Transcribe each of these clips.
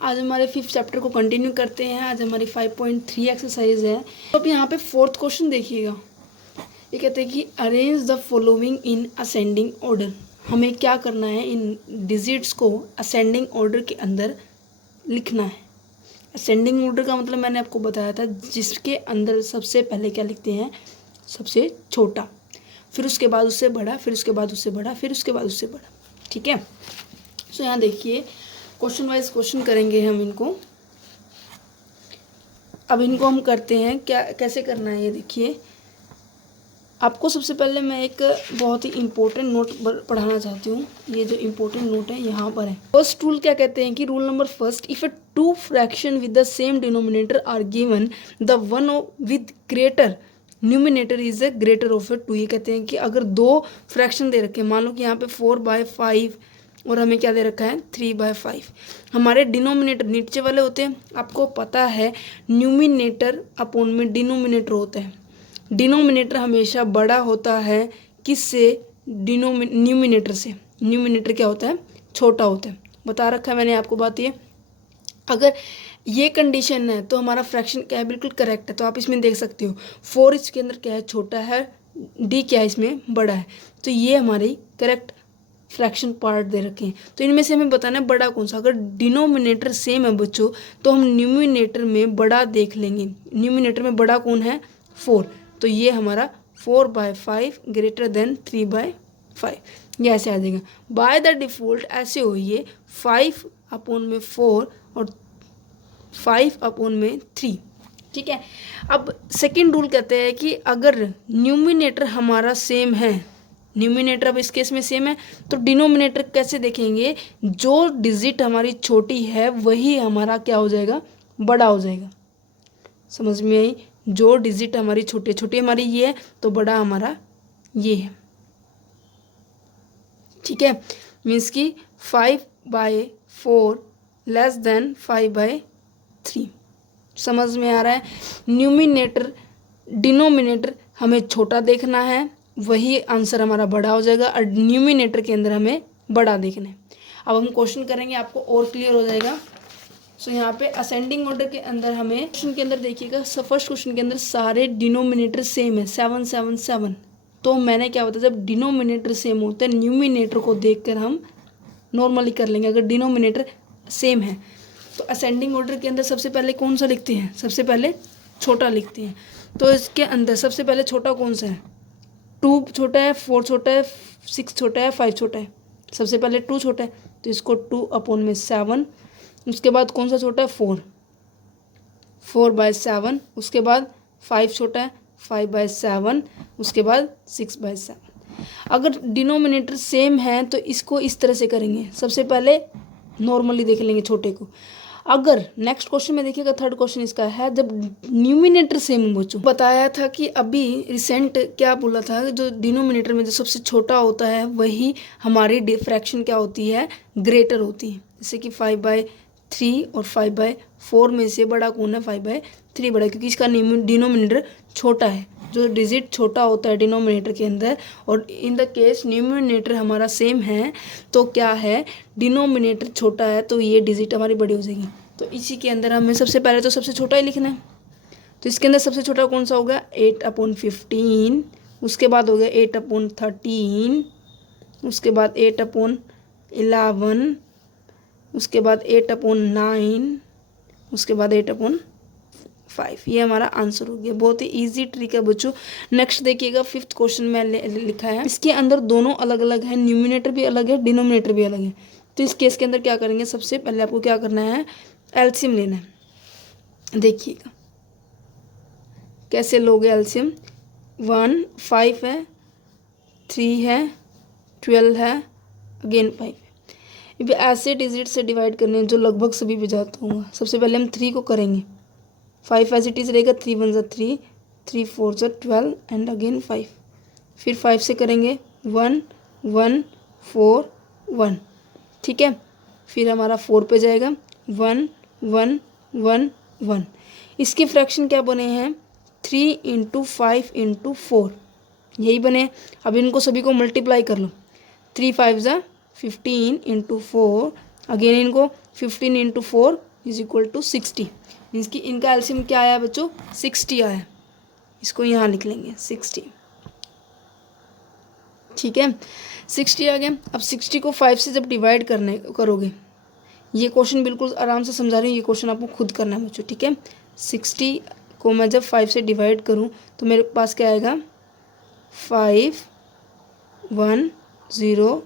आज हमारे 5th chapter को कंटिन्यू करते हैं। आज हमारी 5.3 एक्सरसाइज है। तो अब यहाँ पे 4th क्वेश्चन देखिएगा। ये कहते हैं कि arrange the following in ascending order. हमें क्या करना है, इन डिजिट्स को असेंडिंग ऑर्डर के अंदर लिखना है। असेंडिंग ऑर्डर का मतलब मैंने आपको बताया था, जिसके अंदर सबसे पहले क्या लिखते हैं, सबसे छोटा, फिर उसके बाद उससे बड़ा, फिर उसके बाद उससे बड़ा, फिर उसके बाद उससे बड़ा। ठीक है। सो यहाँ देखिए, क्वेश्चन वाइज क्वेश्चन करेंगे हम इनको। अब इनको हम करते हैं क्या, कैसे करना है ये देखिए। आपको सबसे पहले मैं एक बहुत ही इम्पोर्टेंट नोट पढ़ाना चाहती हूँ। ये जो इम्पोर्टेंट नोट है यहाँ पर है। फर्स्ट रूल क्या कहते हैं कि rule number first, if a two fraction with the same denominator are given, the one with greater numerator is a greater of a two. ये कहते हैं कि अगर दो फ्रैक्शन दे रखे हैं, मान लो कि यहाँ पे 4/5 और हमें क्या दे रखा है 3/5। हमारे डिनोमिनेटर नीचे वाले होते हैं, आपको पता है न्यूमिनेटर अपॉन में डिनोमिनेटर होता है। डिनोमिनेटर हमेशा बड़ा होता है किससे, न्यूमिनेटर से। न्यूमिनेटर क्या होता है, छोटा होता है। बता रखा है मैंने आपको बात ये। अगर ये कंडीशन है तो हमारा फ्रैक्शन क्या है, बिल्कुल करेक्ट है। तो आप इसमें देख सकते हो 4 इसके अंदर क्या है, छोटा है, डी क्या है इसमें, बड़ा है। तो ये हमारी करेक्ट फ्रैक्शन पार्ट दे रखे हैं। तो इनमें से हमें बताना है बड़ा कौन सा। अगर डिनोमिनेटर सेम है बच्चों, तो हम न्यूमिनेटर में बड़ा देख लेंगे। न्यूमिनेटर में बड़ा कौन है, 4। तो ये हमारा 4/5 ग्रेटर देन 3/5, ये ऐसे आ जाएगा। बाय द डिफ़ॉल्ट ऐसे हो, ये 5/4 और 5/3। ठीक है। अब सेकेंड रूल कहते हैं कि अगर न्यूमिनेटर हमारा सेम है, न्यूमिनेटर अब इस केस में सेम है, तो डिनोमिनेटर कैसे देखेंगे, जो डिजिट हमारी छोटी है वही हमारा क्या हो जाएगा, बड़ा हो जाएगा। समझ में आई। जो डिजिट हमारी छोटी छोटी हमारी ये है, तो बड़ा हमारा ये है। ठीक है। मीन्स कि 5/4 लेस देन 5/3। समझ में आ रहा है। न्यूमिनेटर डिनोमिनेटर हमें छोटा देखना है, वही आंसर हमारा बड़ा हो जाएगा। और न्यूमिनेटर के अंदर हमें बड़ा देखना है। अब हम क्वेश्चन करेंगे, आपको और क्लियर हो जाएगा। सो यहाँ पे असेंडिंग ऑर्डर के अंदर हमें क्वेश्चन के अंदर देखिएगा, फर्स्ट क्वेश्चन के अंदर सारे डिनोमिनेटर सेम है, 7 7 7। तो मैंने क्या बताया, जब डिनोमिनेटर सेम होते हैं, न्यूमिनेटर को देखकर हम नॉर्मली कर लेंगे। अगर डिनोमिनेटर सेम है तो असेंडिंग ऑर्डर के अंदर सबसे पहले कौन सा लिखते हैं, सबसे पहले छोटा लिखते हैं। तो इसके अंदर सबसे पहले छोटा कौन सा है, 2 छोटा है, 4 छोटा है, 6 छोटा है, 5 छोटा है। सबसे पहले 2 छोटा है, तो इसको 2/7। उसके बाद कौन सा छोटा है, 4/7। उसके बाद 5 छोटा है, 5/7। उसके बाद 6/7। अगर डिनोमिनेटर सेम है तो इसको इस तरह से करेंगे, सबसे पहले नॉर्मली देख लेंगे छोटे को। अगर नेक्स्ट क्वेश्चन में देखिएगा, थर्ड क्वेश्चन इसका है, जब न्यूमिनेटर सेम बच्चों बताया था कि अभी रिसेंट क्या बोला था, जो डिनोमिनेटर में जो सबसे छोटा होता है वही हमारी फ्रैक्शन क्या होती है, ग्रेटर होती है। जैसे कि 5/3 और 5/4 में से बड़ा कौन है, 5/3 बड़ा, क्योंकि इसका डिनोमिनेटर छोटा है। जो डिजिट छोटा होता है डिनोमिनेटर के अंदर, और इन द केस न्यूमिनेटर हमारा सेम है, तो क्या है, डिनोमिनेटर छोटा है तो ये डिजिट हमारी बड़ी हो जाएगी। तो इसी के अंदर हमें सबसे पहले तो सबसे छोटा ही लिखना है। तो इसके अंदर सबसे छोटा कौन सा होगा, 8/15। उसके बाद हो गया 8/13। उसके बाद 8/11। उसके बाद 8/9। उसके बाद 8/5। ये हमारा आंसर हो गया। बहुत ही इजी ट्रिक है बच्चों। नेक्स्ट देखिएगा, 5th क्वेश्चन में लिखा है, इसके अंदर दोनों अलग अलग है, न्यूमिनेटर भी अलग है, डिनोमिनेटर भी अलग है। तो इस केस के अंदर क्या करेंगे, सबसे पहले आपको क्या करना है, एलसीएम लेना है। देखिएगा कैसे लोगे एलसीएम। 1 5 है, 3 है, 12 है, अगेन 5 है। ऐसे डिजिट से डिवाइड करने हैं जो लगभग सभी पे जाता होगा। सबसे पहले हम 3 को करेंगे, 5 एज इट इज़ रहेगा, 3 1 ज़ा 3, 3 4 ज़ा 12 एंड अगेन 5। फिर 5 से करेंगे 1 1 4 1। ठीक है। फिर हमारा 4 पे जाएगा, 1 1 1 1। इसके फ्रैक्शन क्या बने हैं, 3 × 5 × 4, यही बने। अब इनको सभी को मल्टीप्लाई कर लो, 3 5 ज़ा 15 × 4, अगेन इनको 15 into 4 is equal to 60, means कि इनका एलसीएम क्या आया बच्चों 60 आया। इसको यहाँ लिख लेंगे 60, ठीक है 60 आ गया। अब 60 को 5 से जब डिवाइड करोगे, ये क्वेश्चन बिल्कुल आराम से समझा रही हूँ, ये क्वेश्चन आपको खुद करना है बच्चों, ठीक है। 60 को मैं जब 5 से डिवाइड करूँ तो मेरे पास क्या आएगा 5 1 0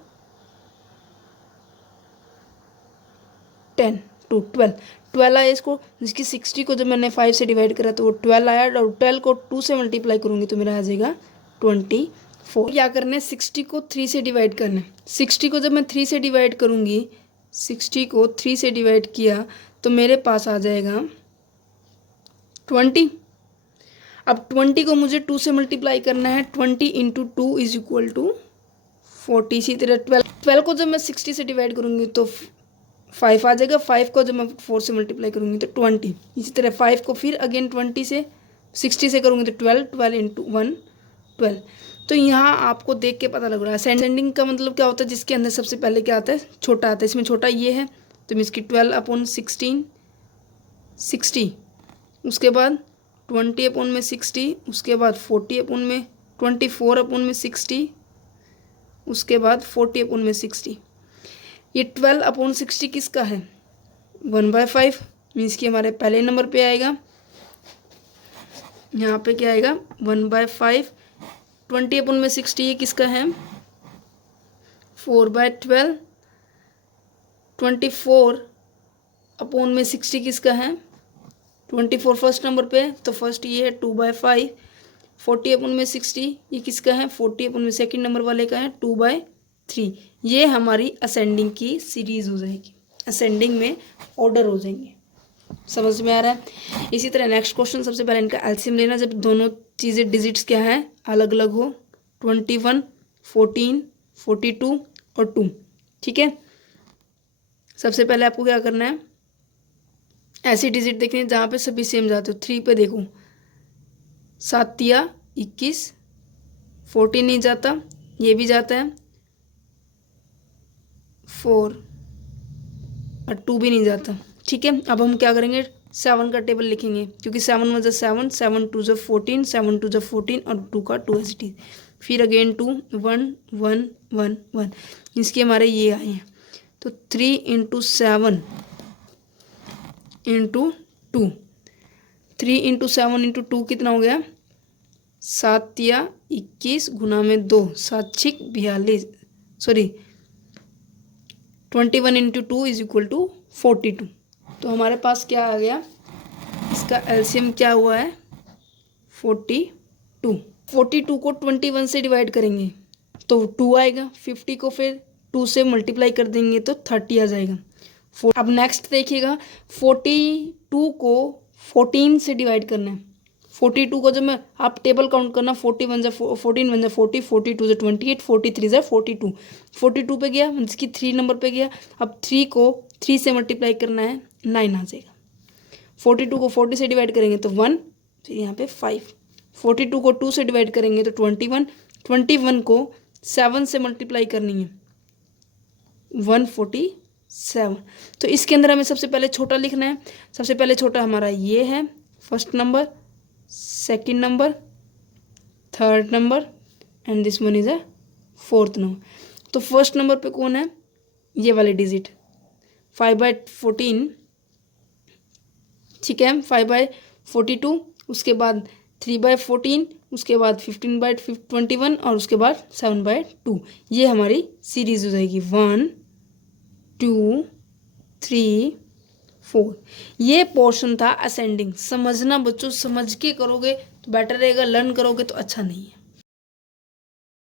10 2 12 आया इसको, जिसकी 60 को जब मैंने 5 से डिवाइड करा तो वो 12 आया, और 12 को 2 से मल्टीप्लाई करूँगी तो मेरा आ जाएगा 24। क्या करना है 60 को 3 से डिवाइड करना है। 60 को जब मैं 3 से डिवाइड करूँगी, 60 को 3 से डिवाइड किया तो मेरे पास आ जाएगा 20। अब 20 को मुझे 2 से मल्टीप्लाई करना है, 20 इंटू 2 इज इक्वल टू 40। इसी तरह 12 को जब मैं 60 से डिवाइड करूँगी तो 5 आ जाएगा, 5 को जब मैं 4 से मल्टीप्लाई करूँगी तो 20। इसी तरह 5 को फिर अगेन 20 से 60 से करूँगी तो 12 इंटू 1 12। तो यहाँ आपको देख के पता लग रहा है असेंडिंग का मतलब क्या होता है, जिसके अंदर सबसे पहले क्या आता है छोटा आता है। इसमें छोटा ये है तो इसकी 12/16 60, उसके बाद 20/60, उसके बाद 24/60, उसके बाद 40/60। ये 12/60 किसका है 1/5, मीन्स कि हमारे पहले नंबर पे आएगा। यहाँ पे क्या आएगा 1/5। 20/60 ये किसका है 4/12। 24/60 किसका है 24 फर्स्ट नंबर पे, तो फर्स्ट ये है 2/5। 40/60 ये किसका है 40 सेकेंड नंबर वाले का है 2/3। ये हमारी असेंडिंग की सीरीज हो जाएगी, असेंडिंग में ऑर्डर हो जाएंगे। समझ में आ रहा है। इसी तरह नेक्स्ट क्वेश्चन, सबसे पहले इनका एलसीएम लेना जब दोनों चीज़ें डिजिट्स क्या है अलग अलग हो, 21 14 42 और 2, ठीक है। सबसे पहले आपको क्या करना है ऐसी डिजिट देखनी है जहाँ पे सभी सेम जाते हो। 3 पे देखो 7 या 21, 14 नहीं जाता, ये भी जाता है, 4 और 2 भी नहीं जाता, ठीक है। अब हम क्या करेंगे 7 का टेबल लिखेंगे, क्योंकि 7 × 7 7 2 14 7 2 14 और 2 का 2 एज इट इज। फिर अगेन 2 1 1 1 1, इसके हमारे ये आए हैं। तो 3 × 7 × 2, 3 × 7 × 2 कितना हो गया 7 या 21 गुना में 2, 7 6 42, सॉरी 21 × 2 इज इक्वल टू 42। तो हमारे पास क्या आ गया, इसका एलसीएम क्या हुआ है 42। 42 को 21 से डिवाइड करेंगे तो 2 आएगा, 50 को फिर 2 से मल्टीप्लाई कर देंगे तो 30 आ जाएगा। अब नेक्स्ट देखिएगा 42 को 14 से डिवाइड करना है। 42 को जब मैं आप टेबल काउंट करना 41 × 14 1 40, 42 × 28, 43 × 42, 42 पे गया जिसकी 3 नंबर पे गया। अब 3 को 3 से मल्टीप्लाई करना है 9 आ जाएगा। 42 को 40 से डिवाइड करेंगे तो 1, फिर यहाँ पे 5। 42 को 2 से डिवाइड करेंगे तो 21, 21 को 7 से मल्टीप्लाई करनी है 147। तो इसके अंदर हमें सबसे पहले छोटा लिखना है। सबसे पहले छोटा हमारा ये है first number, second number, third number and this one is a fourth number. तो फर्स्ट नंबर पे कौन है ये वाले डिजिट 5/14, ठीक है 5/42, उसके बाद 3/14, उसके बाद 15/21 और उसके बाद 7/2। ये हमारी सीरीज हो जाएगी 1 2 3 4। ये पोर्शन था असेंडिंग। समझना बच्चों, समझ के करोगे तो बेटर रहेगा, लर्न करोगे तो अच्छा नहीं है।